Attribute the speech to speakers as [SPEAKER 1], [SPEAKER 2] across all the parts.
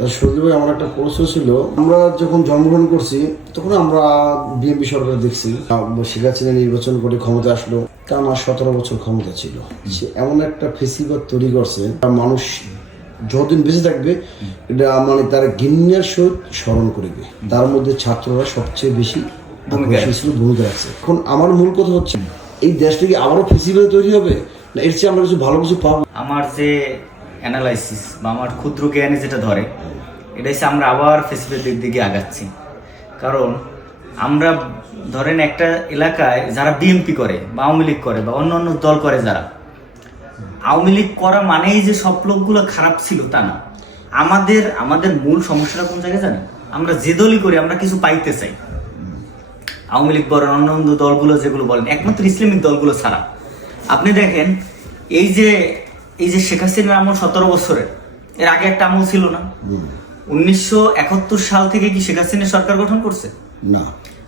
[SPEAKER 1] ভাই আমার একটা প্রশ্ন ছিল আমরা যখন জন্মগ্রহণ করছি তখন আমরা বিএনপি সরকার দেখছি। আহ, শেখ হাসিনা নির্বাচন করে ক্ষমতা আসলো। আমার সতেরো বছর ক্ষমতা ছিল। সে এমন একটা ফেসিবাদ তৈরি করছে মানুষ যতদিন বেঁচে থাকবে এটা মানে তার গিন্নের সহিত স্মরণ করবে। তার মধ্যে ছাত্ররা সবচেয়ে বেশি ভূমিকা রাখছে। এখন আমার মূল কথা হচ্ছে এই দেশটা কি আবারও ফেসিবাদ তৈরি হবে? না এর চেয়ে আমরা কিছু ভালো কিছু পাবো?
[SPEAKER 2] আমার যে অ্যানালাইসিস বা আমার ক্ষুদ্র জ্ঞানে যেটা ধরে, এটা হচ্ছে আমরা আবার ফেসিলিটির দিকে আগাচ্ছি। কারণ আমরা ধরেন একটা এলাকায় যারা বিএমপি করে বা আওয়ামী লীগ করে বা অন্য অন্য দল করে যারা, আওয়ামী লীগ করা মানেই যে সব লোকগুলো খারাপ ছিল তা না। আমাদের আমাদের মূল সমস্যাটা কোন জায়গায় জানেন? আমরা যে দলই করি, আমরা কিছু পাইতে চাই। আওয়ামী লীগ বলেন, অন্য অন্য দলগুলো যেগুলো বলেন, একমাত্র ইসলামিক দলগুলো ছাড়া। আপনি দেখেন, এই যে এই যে শেখ হাসিনার আমল সতেরো বছরের এর আগে একটা আমল ছিল না। উনিশশো একাত্তর সাল থেকে কি শেখ হাসিনা সরকার গঠন করছে?
[SPEAKER 1] না।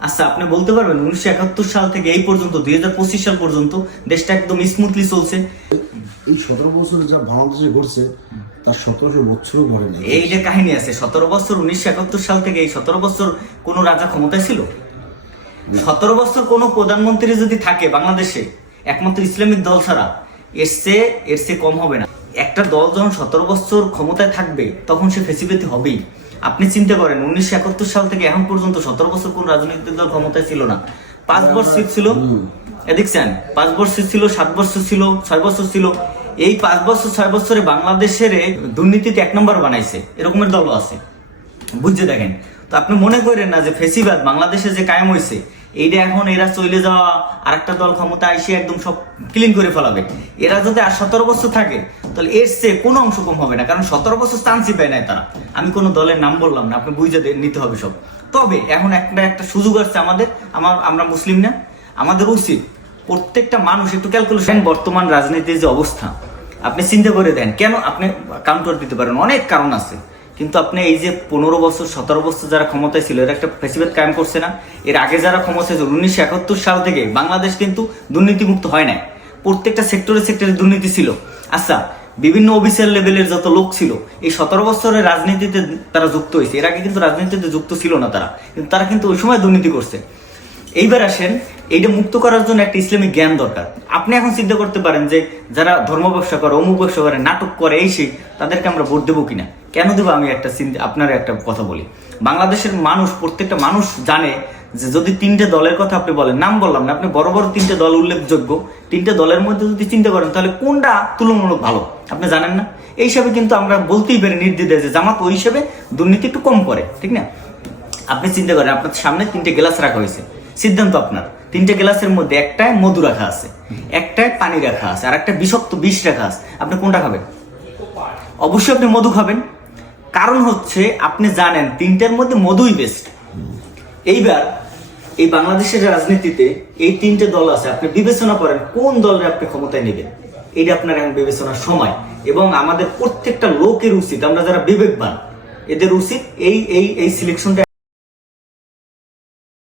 [SPEAKER 2] আচ্ছা আপনি বলতে পারবেন উনিশশো একাত্তর সাল থেকে এই পর্যন্ত দুই হাজার পঁচিশ সাল পর্যন্ত দেশটা একদম স্মুথলি চলছে।
[SPEAKER 1] এই সতেরো বছর যা বাংলাদেশে ঘটছে তার সতেরোশো বছরও ঘটে নাই।
[SPEAKER 2] এই যে কাহিনী আছে সতেরো বছর উনিশশো একাত্তর সাল থেকে এই সতেরো বছর কোনো রাজা ক্ষমতায় ছিল? সতেরো বছর কোনো প্রধানমন্ত্রী যদি থাকে বাংলাদেশে একমাত্র ইসলামিক দল ছাড়া এর চেয়ে এর চেয়ে কম হবে না। একটা দল যখন সতেরো বছর ক্ষমতায় থাকবে, তখন সে ফেসিলিটি হবেই। আপনি চিন্তা করেন, উনিশশো একাত্তর সাল থেকে এখন পর্যন্ত সতেরো বছর কোন রাজনৈতিক দল ক্ষমতায় ছিল না। পাঁচ বছর ছিল দেখছেন, পাঁচ বছর ছিল, সাত বছর ছিল, ছয় বছর ছিল। এই পাঁচ বছর, ছয় বছরে বাংলাদেশের দুর্নীতিতে এক নম্বর বানাইছে। এরকমের দলও আছে। বুঝছে দেখেন তো আপনি মনে করেন না যে ফেসিবাদ, বাংলাদেশে যে কায়েম হয়েছে, এইটা এখন এরা চলে যাওয়া, আরেকটা দল ক্ষমতা এসে একদম সব ক্লিন করে ফেলাবে। এরা যদি আর সতেরো বছর থাকে, তাহলে এর চেয়ে কোনো অংশ কম হবে না, কারণ সতেরো বছর চান্সই পায় নাই তারা। আমি কোনো দলের নাম বললাম না, আপনি বুঝে নিতে হবে সব। তবে এখন একটা একটা সুযোগ আসছে আমাদের, আমার আমরা মুসলিম না, আমাদের উচিত প্রত্যেকটা মানুষ একটু ক্যালকুলেশন বর্তমান রাজনীতির যে অবস্থা, আপনি চিন্তা করে দেন, কেন আপনি কাউন্টার দিতে পারেন? অনেক কারণ আছে। কিন্তু আপনি এই যে পনেরো বছর, সতেরো বছর যারা ক্ষমতায় ছিল, এরা একটা ফেসিবাদ কায়েম করছে না। এর আগে যারা ক্ষমতায় ছিল, উনিশশো একাত্তর সাল থেকে বাংলাদেশ কিন্তু দুর্নীতিমুক্ত হয় নাই। প্রত্যেকটা সেক্টরে সেক্টরে দুর্নীতি ছিল। আচ্ছা বিভিন্ন অফিসিয়াল লেভেলের যত লোক ছিল, এই সতেরো বছরের রাজনীতিতে তারা যুক্ত হয়েছে। এর আগে কিন্তু রাজনীতিতে যুক্ত ছিল না তারা। কিন্তু তারা কিন্তু ওই সময় দুর্নীতি করছে। এইবার আসেন, এইটা মুক্ত করার জন্য একটা ইসলামিক জ্ঞান দরকার। আপনি এখন চিন্তা করতে পারেন যে, যারা ধর্ম ব্যবসা করে, অমুক ব্যবসা করে, নাটক করে, এই সেই, তাদেরকে আমরা ভোট দেবো কিনা? কেন দেবো আমি একটা আপনার একটা কথা বলি। বাংলাদেশের মানুষ, প্রত্যেকটা মানুষ জানে যে যদি তিনটে দলের কথা আপনি বলেন, নাম বললাম না, আপনি বড় বড় তিনটে দল উল্লেখযোগ্য, তিনটে দলের মধ্যে যদি চিন্তা করেন, তাহলে কোনটা তুলনামূলক ভালো? আপনি জানেন না? এই হিসাবে কিন্তু আমরা বলতেই পারি নির্দ্বিধায় যে জামাত ওই হিসেবে দুর্নীতি একটু কম করে, ঠিক না? আপনি চিন্তা করেন, আপনার সামনে তিনটে গ্লাস রাখা হয়েছে। সিদ্ধান্ত আপনার। তিনটে গ্লাসের মধ্যে একটায় মধু রাখা আছে, একটায় পানি রাখা আছে আর একটা বিষাক্ত বিষ রাখা আছে। আপনি কোনটা খাবেন? অবশ্যই আপনি মধু খাবেন। কারণ হচ্ছে আপনি জানেন তিনটার মধ্যে মধুই বেস্ট এইবার এই বাংলাদেশের রাজনীতিতে এই তিনটে দল আছে, আপনি বিবেচনা করেন কোন দলের আপনি ক্ষমতায় নেবেন। এটা আপনার এখন বিবেচনার সময়। এবং আমাদের প্রত্যেকটা লোকের উচিত, আমরা যারা বিবেকবান, এদের উচিত এই এই এই সিলেকশনটা